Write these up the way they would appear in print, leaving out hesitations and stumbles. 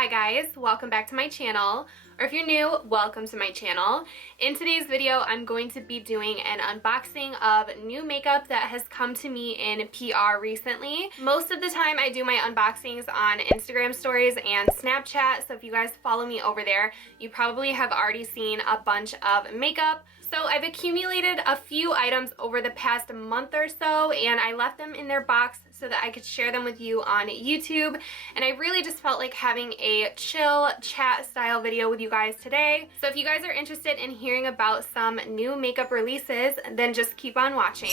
Hi guys, welcome back to my channel, or if you're new, welcome to my channel. In today's video, I'm going to be doing an unboxing of new makeup that has come to me in PR recently. Most of the time I do my unboxings on Instagram stories and Snapchat, so if you guys follow me over there, you probably have already seen a bunch of makeup. So I've accumulated a few items over the past month or so, and I left them in their box so that I could share them with you on YouTube. And I really just felt like having a chill chat style video with you guys today. So if you guys are interested in hearing about some new makeup releases, then just keep on watching.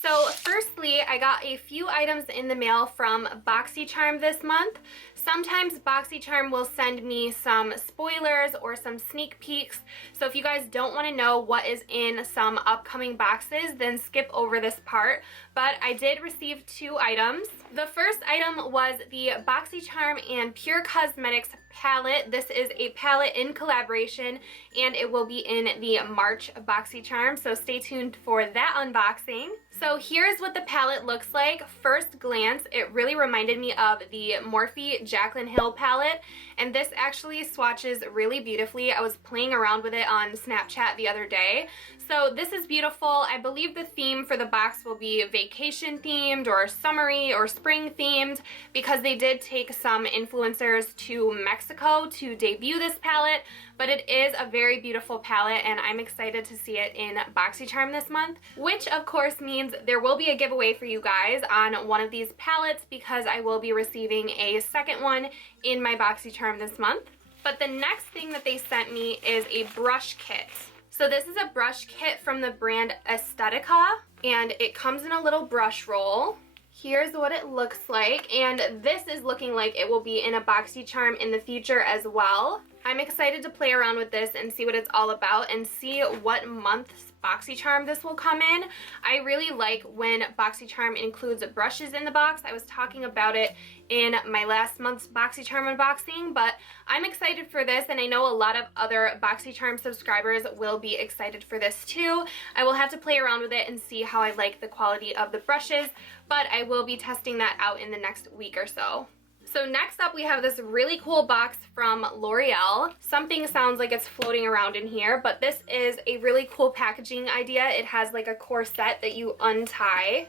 So firstly, I got a few items in the mail from BoxyCharm this month. Sometimes BoxyCharm will send me some spoilers or some sneak peeks. So if you guys don't want to know what is in some upcoming boxes, then skip over this part. But I did receive two items. The first item was the BoxyCharm and Pure Cosmetics palette. This is a palette in collaboration, and it will be in the March BoxyCharm, so stay tuned for that unboxing. So here's what the palette looks like. First glance, it really reminded me of the Morphe Jaclyn Hill palette, and this actually swatches really beautifully. I was playing around with it on Snapchat the other day. So this is beautiful. I believe the theme for the box will be vacation themed or summery or spring themed, because they did take some influencers to Mexico to debut this palette, but it is a very beautiful palette and I'm excited to see it in BoxyCharm this month, which of course means there will be a giveaway for you guys on one of these palettes because I will be receiving a second one in my BoxyCharm this month. But the next thing that they sent me is a brush kit. So this is a brush kit from the brand Aesthetica, and it comes in a little brush roll. Here's what it looks like, and this is looking like it will be in a BoxyCharm in the future as well. I'm excited to play around with this and see what it's all about and see what month's BoxyCharm this will come in. I really like when BoxyCharm includes brushes in the box. I was talking about it in my last month's BoxyCharm unboxing, but I'm excited for this, and I know a lot of other BoxyCharm subscribers will be excited for this too. I will have to play around with it and see how I like the quality of the brushes, but I will be testing that out in the next week or so. So next up we have this really cool box from L'Oreal. Something sounds like it's floating around in here, but this is a really cool packaging idea. It has like a corset that you untie.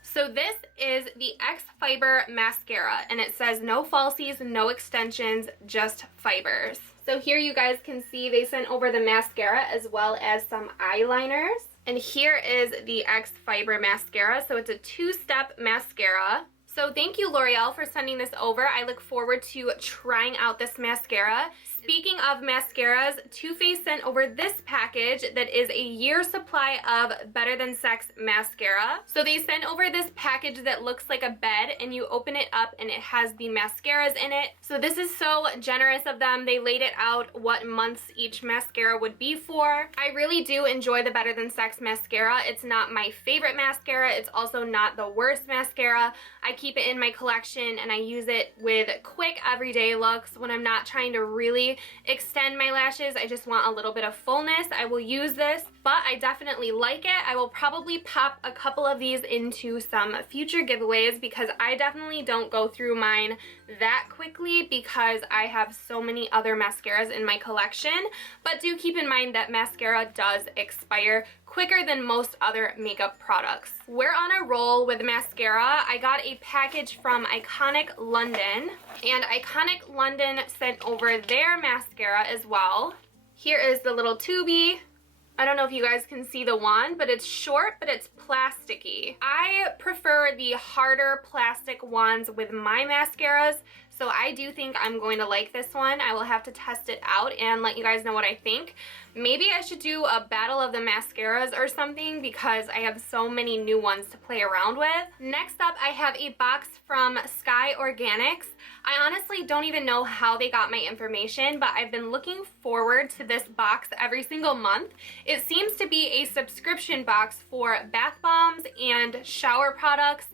So this is the X Fiber Mascara, and it says no falsies, no extensions, just fibers. So here you guys can see they sent over the mascara as well as some eyeliners. And here is the X Fiber Mascara. So it's a two-step mascara. So thank you, L'Oreal, for sending this over. I look forward to trying out this mascara. Speaking of mascaras, Too Faced sent over this package that is a year's supply of Better Than Sex mascara. So they sent over this package that looks like a bed, and you open it up and it has the mascaras in it. So this is so generous of them. They laid it out what months each mascara would be for. I really do enjoy the Better Than Sex mascara. It's not my favorite mascara. It's also not the worst mascara. I keep it in my collection and I use it with quick everyday looks when I'm not trying to really extend my lashes. I just want a little bit of fullness. I will use this, but I definitely like it. I will probably pop a couple of these into some future giveaways because I definitely don't go through mine that quickly because I have so many other mascaras in my collection. But do keep in mind that mascara does expire quicker than most other makeup products. We're on a roll with mascara. I got a package from Iconic London, and Iconic London sent over their mascara as well. Here is the little tubey. I don't know if you guys can see the wand, but it's short, but it's plasticky. I prefer the harder plastic wands with my mascaras, so I do think I'm going to like this one. I will have to test it out and let you guys know what I think. Maybe I should do a battle of the mascaras or something because I have so many new ones to play around with. Next up, I have a box from Sky Organics. I honestly don't even know how they got my information, but I've been looking forward to this box every single month. It seems to be a subscription box for bath bombs and shower products,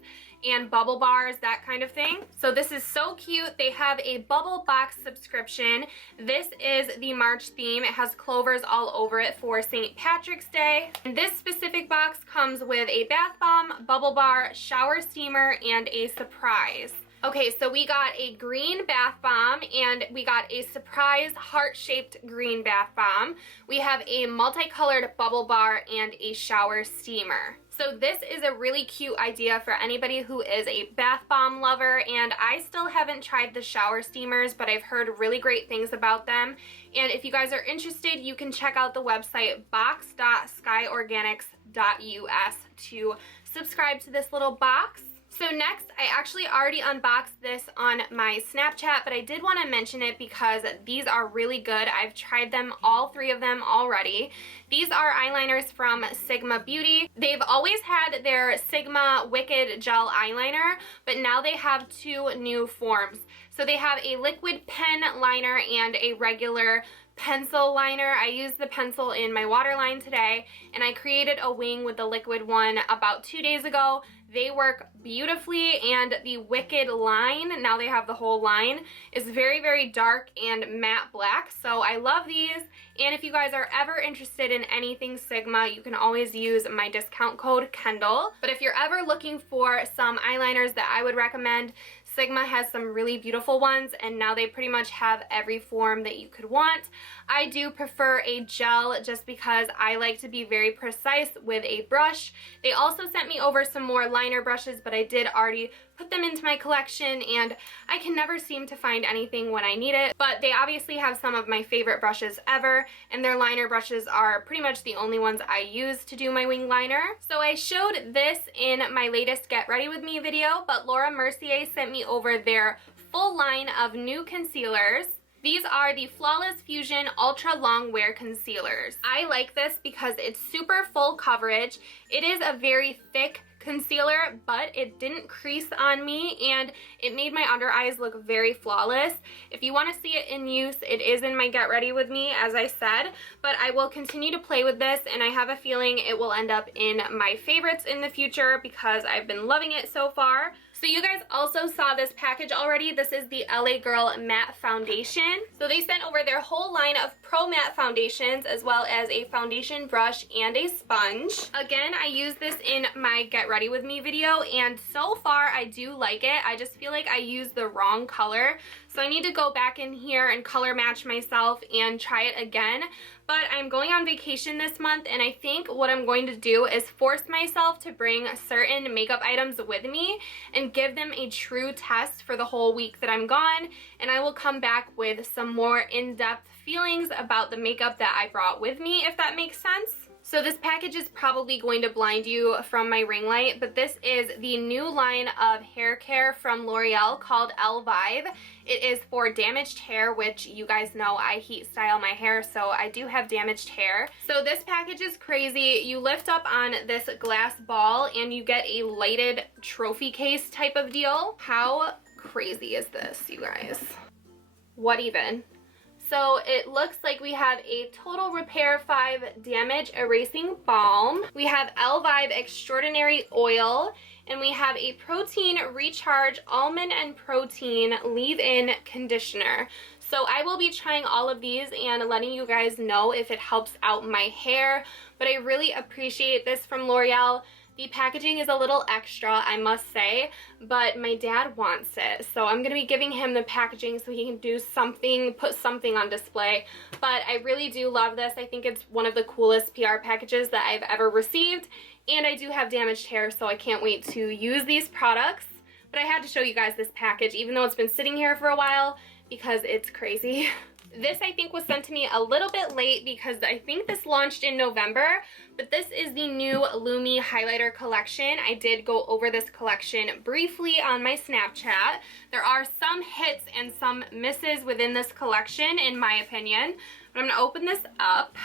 and bubble bars, that kind of thing. So this is so cute. They have a bubble box subscription. This is the March theme. It has clovers all over it for St. Patrick's Day. And this specific box comes with a bath bomb, bubble bar, shower steamer, and a surprise. Okay, so we got a green bath bomb and we got a surprise heart-shaped green bath bomb. We have a multicolored bubble bar and a shower steamer. So this is a really cute idea for anybody who is a bath bomb lover, and I still haven't tried the shower steamers, but I've heard really great things about them. And if you guys are interested, you can check out the website box.skyorganics.us to subscribe to this little box. So next, I actually already unboxed this on my Snapchat, but I did want to mention it because these are really good. I've tried them, all three of them already. These are eyeliners from Sigma Beauty. They've always had their Sigma Wicked Gel Eyeliner, but now they have two new forms. So they have a liquid pen liner and a regular pencil liner. I used the pencil in my waterline today, and I created a wing with the liquid one about 2 days ago. They work beautifully, and the Wicked line, now they have the whole line, is very, very dark and matte black. So I love these, and if you guys are ever interested in anything Sigma, you can always use my discount code Kendall. But if you're ever looking for some eyeliners that I would recommend, Sigma has some really beautiful ones, and now they pretty much have every form that you could want. I do prefer a gel just because I like to be very precise with a brush. They also sent me over some more liner brushes, but I did already put them into my collection, and I can never seem to find anything when I need it. But they obviously have some of my favorite brushes ever, and their liner brushes are pretty much the only ones I use to do my wing liner. So I showed this in my latest Get Ready With Me video, but Laura Mercier sent me over their full line of new concealers. These are the Flawless Fusion Ultra Long Wear Concealers. I like this because it's super full coverage. It is a very thick concealer, but it didn't crease on me, and it made my under eyes look very flawless. If you want to see it in use, it is in my Get Ready With Me, as I said, but I will continue to play with this, and I have a feeling it will end up in my favorites in the future because I've been loving it so far. So you guys also saw this package already. This is the LA Girl Matte Foundation. So they sent over their whole line of Pro Matte foundations, as well as a foundation brush and a sponge. Again, I used this in my Get Ready With Me video, and so far I do like it. I just feel like I used the wrong color. So I need to go back in here and color match myself and try it again. But I'm going on vacation this month, and I think what I'm going to do is force myself to bring certain makeup items with me and give them a true test for the whole week that I'm gone, and I will come back with some more in-depth feelings about the makeup that I brought with me, if that makes sense. So this package is probably going to blind you from my ring light, but this is the new line of hair care from L'Oreal called Elvive. It is for damaged hair, which you guys know I heat style my hair, so I do have damaged hair. So this package is crazy. You lift up on this glass ball and you get a lighted trophy case type of deal. How crazy is this, you guys? What even? So it looks like we have a Total Repair 5 Damage Erasing Balm. We have Elvive Extraordinary Oil, and we have a Protein Recharge Almond and Protein Leave-In Conditioner. So I will be trying all of these and letting you guys know if it helps out my hair, but I really appreciate this from L'Oreal. The packaging is a little extra, I must say, but my dad wants it, so I'm going to be giving him the packaging so he can do something, put something on display. But I really do love this. I think it's one of the coolest PR packages that I've ever received, and I do have damaged hair, so I can't wait to use these products. But I had to show you guys this package, even though it's been sitting here for a while, because it's crazy. This I think was sent to me a little bit late because I think this launched in November, but this is the new Lumi highlighter collection. I did go over this collection briefly on my Snapchat. There are some hits and some misses within this collection, in my opinion, but I'm going to open this up.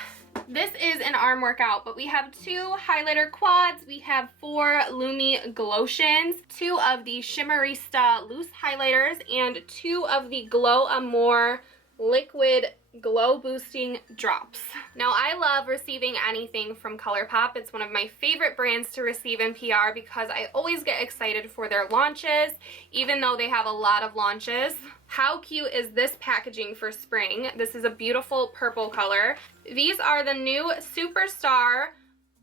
This is an arm workout, but we have 2 highlighter quads, we have 4 Lumi Glotions, 2 of the Shimmerista loose highlighters, and 2 of the Glow Amore liquid Glow Boosting Drops. Now, I love receiving anything from ColourPop. It's one of my favorite brands to receive in PR because I always get excited for their launches, even though they have a lot of launches. How cute is this packaging for spring? This is a beautiful purple color. These are the new Superstar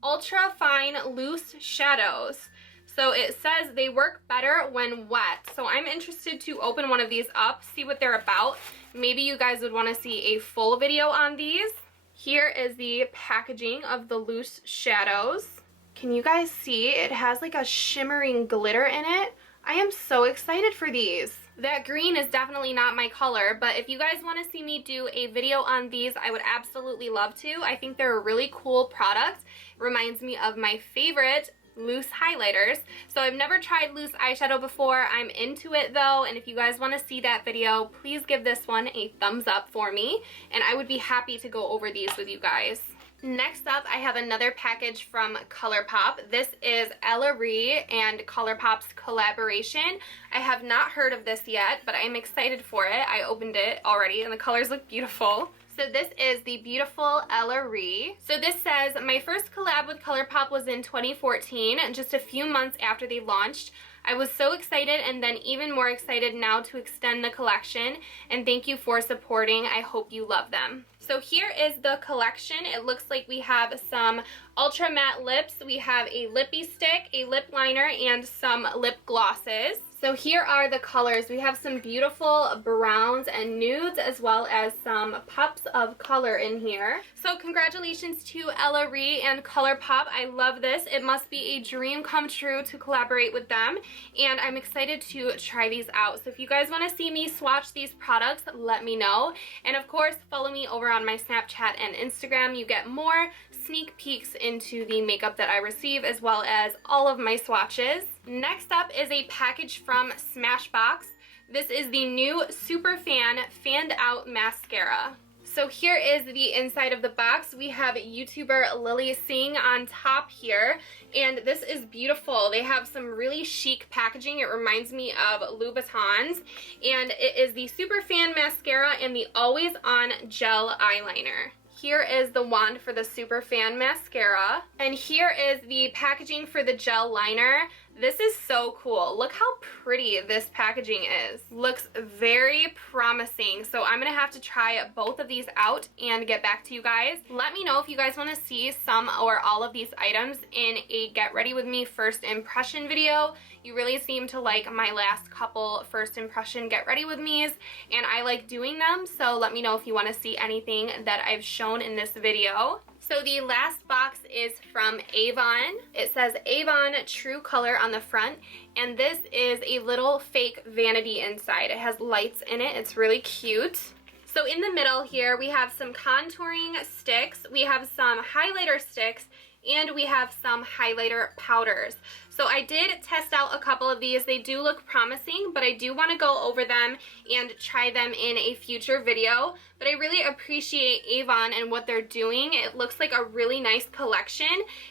Ultra Fine Loose Shadows. So it says they work better when wet. So I'm interested to open one of these up, see what they're about. Maybe you guys would want to see a full video on these. Here is the packaging of the loose shadows. Can you guys see? It has like a shimmering glitter in it. I am so excited for these. That green is definitely not my color, but if you guys want to see me do a video on these, I would absolutely love to. I think they're a really cool product. It reminds me of my favorite loose highlighters. So I've never tried loose eyeshadow before. I'm into it though, and if you guys want to see that video, please give this one a thumbs up for me, and I would be happy to go over these with you guys. Next up, I have another package from ColourPop. This is Ella Ree and ColourPop's collaboration. I have not heard of this yet, but I'm excited for it. I opened it already and the colors look beautiful. So this is the beautiful Ella Ree. So this says, my first collab with ColourPop was in 2014, just a few months after they launched. I was so excited and then even more excited now to extend the collection, and thank you for supporting. I hope you love them. So here is the collection. It looks like we have some ultra matte lips, we have a lippy stick, a lip liner, and some lip glosses. So here are the colors. We have some beautiful browns and nudes as well as some pops of color in here. So congratulations to Ella Ree and ColourPop. I love this. It must be a dream come true to collaborate with them, and I'm excited to try these out. So if you guys want to see me swatch these products, let me know. And of course, follow me over on my Snapchat and Instagram. You get more sneak peeks into the makeup that I receive as well as all of my swatches. Next up is a package from Smashbox. This is the new Superfan Fanned Out Mascara. So here is the inside of the box. We have YouTuber Lily Singh on top here, and this is beautiful. They have some really chic packaging. It reminds me of Louboutins, and it is the Superfan Mascara and the Always On Gel Eyeliner. Here is the wand for the Superfan Mascara, and here is the packaging for the gel liner. This is so cool. Look how pretty this packaging is. Looks very promising. So I'm gonna have to try both of these out and get back to you guys. Let me know if you guys wanna see some or all of these items in a get ready with me first impression video. You really seem to like my last couple first impression get ready with me's, and I like doing them, so let me know if you wanna see anything that I've shown in this video. So the last box is from Avon. It says Avon True Color on the front, and this is a little fake vanity inside. It has lights in it. It's really cute. So in the middle here, we have some contouring sticks, we have some highlighter sticks, and we have some highlighter powders. So I did test out a couple of these. They do look promising, but I do want to go over them and try them in a future video. But I really appreciate Avon and what they're doing. It looks like a really nice collection,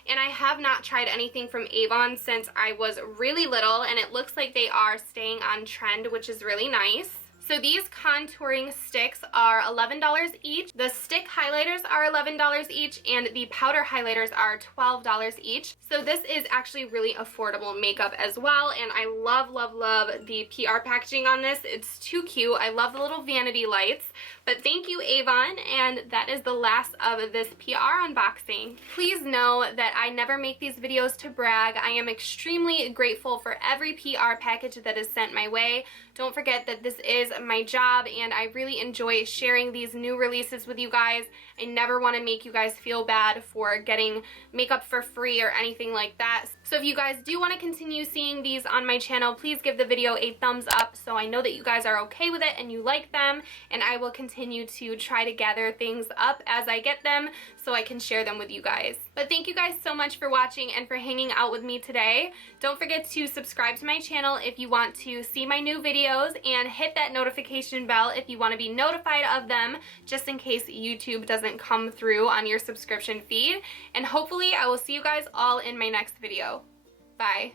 and I have not tried anything from Avon since I was really little, and it looks like they are staying on trend, which is really nice. So these contouring sticks are $11 each. The stick highlighters are $11 each, and the powder highlighters are $12 each. So this is actually really affordable makeup as well, and I love, love, love the PR packaging on this. It's too cute. I love the little vanity lights. But thank you, Avon, and that is the last of this PR unboxing. Please know that I never make these videos to brag. I am extremely grateful for every PR package that is sent my way. Don't forget that this is my job, and I really enjoy sharing these new releases with you guys. I never want to make you guys feel bad for getting makeup for free or anything like that. So if you guys do want to continue seeing these on my channel, please give the video a thumbs up so I know that you guys are okay with it and you like them, and I will continue to try to gather things up as I get them so I can share them with you guys. But thank you guys so much for watching and for hanging out with me today. Don't forget to subscribe to my channel if you want to see my new videos, and hit that notification bell if you want to be notified of them, just in case YouTube doesn't come through on your subscription feed. And hopefully I will see you guys all in my next video. Bye.